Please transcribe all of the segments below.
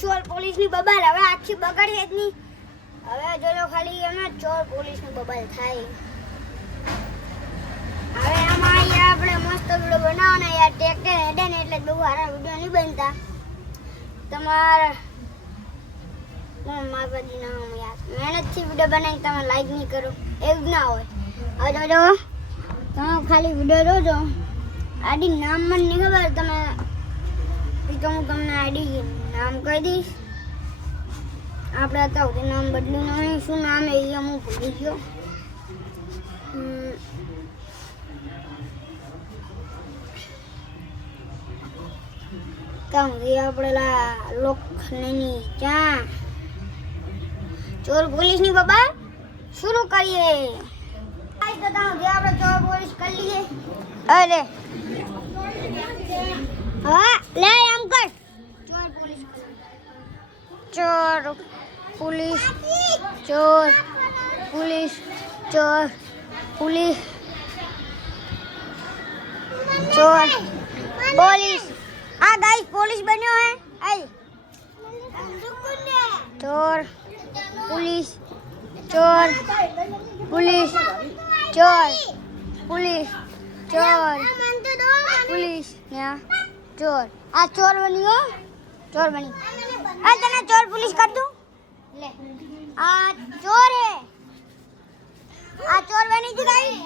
ચોર પોલીસની બબાલ હવે આખી બગાડી જ નહીં. હવે જો ખાલી અમે ચોર પોલીસની બબાલ થાય. હવે આમાં અહીંયા આપણે મસ્ત વિડીયો બનાવવાના યાર. ટ્રેક્ટર હેડે ને એટલે બહુ સારા વિડીયો નહીં બનતા. તમારે મારવાડી ના યાર મહેનતથી વિડીયો બનાવી તમે લાઈક નહીં કરો એવું ના હોય. હવે જો તમે ખાલી વિડીયો જોજો. આડી નામ મને નહીં ખબર, તમે તો હું તમને આડી નામ કહી દઈશ. આપણે હતા નામ બદલ્યું નહીં. શું નામ એ હું ભૂલી ગયો. આપણે લોકની ક્યાં ચોર પોલીસની બબાલ શરૂ કરીએ. આપણે ચોર પોલીસ કરી લઈએ. અરે હા લે આમ કર. ચોર પોલીસ ચોર પોલીસ ચોર પોલીસ ચોર પોલીસ. આ ગાઈસ પોલીસ બન્યો હે. આઈ ચોર पुलिस चोर पुलिस चोर पुलिस चोर पुलिस यहाँ चोर आ चोर बनी हो. चोर बनी. आ तना चोर पुलिस कर दूं. ले आ चोर है. आ चोर बनी थी गाइस.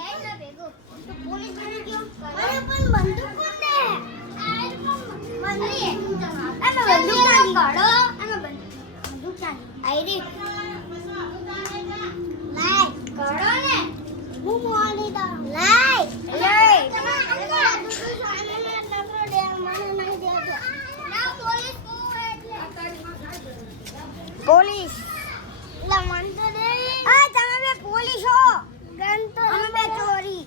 तो पुलिस बनी क्यों? अरे पण बंदूक कोण दे. बंदी अरे बंदूक काढो. अरे बंदूक चाली आईडी लाय काढो ने હું મોડી દો લાય લાય તમે પોલીસ લા મન તો દે. આ તમે બે પોલીસ હો. ગન તો અમે બે ચોરી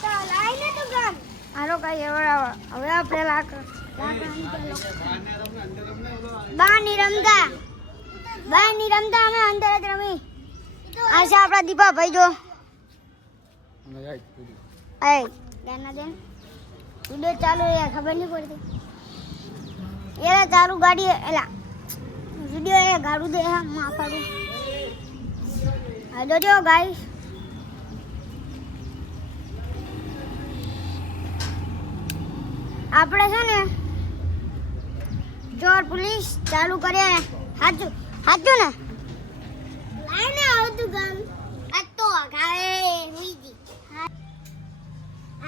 તો લાય ને તું ગન. હાલો કઈ હવે આપણે બહાર ની રમતા અમે અંદર જ રમી. આ છે આપણા દીપા ભાઈ. જો આય દેના દે વિડિયો ચાલુ છે ખબર નહીં પડતી. એલા ચાલુ ગાડી એલા વિડિયો એ ગાડું દે હા માફાડું. આ જો ગાઈસ આપણે છે ને ચોર પોલીસ ચાલુ કરીએ. હાચું હાચું ને લાઈને આવતું ગામ. આ તો ગાય વીજી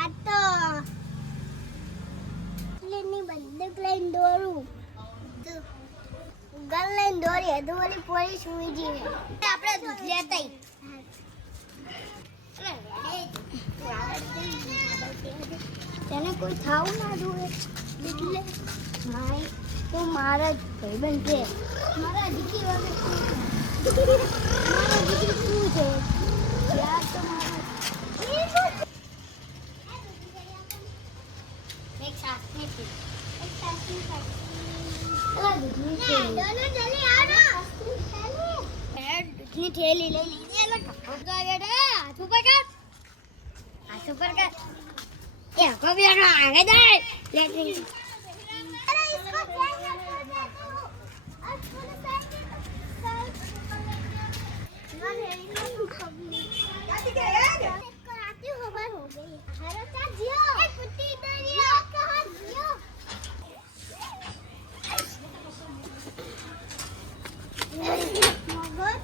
આ તો લેની બંદૂક લઈને દોરું ગન લઈને દોરી હદવાળી પોલીસ વીજી આપણે દૂધ લેતા. તેને કોઈ થાવું ના જોવે એટલે ભાઈ તો મારા ભાઈબંધ છે. મારા દીકરી વગર મારા દીકરી શું છે યાર. તો મારા એક સાથ નથી એક સાથ અલા દૂધની થેલી દોનો જલ્દી આવો. દૂધની થેલી લઈ લીધી. એટલે કપડો તો બેટા હાથ ઉપર કર હાથ ઉપર કર. એ કબિયાનો આગે દે લેટિંગ. અરે इसको चेंज कर दे तू और पूरे साइड मैंने इनको खबली क्या दिख रहा है कराती हो बार हो गई. हरो क्या जियो ए कुत्ती इधर ये कहां जियो. मगज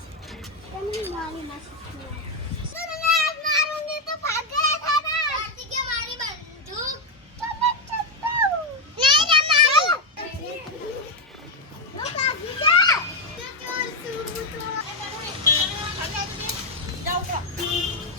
कमी मारी मस्त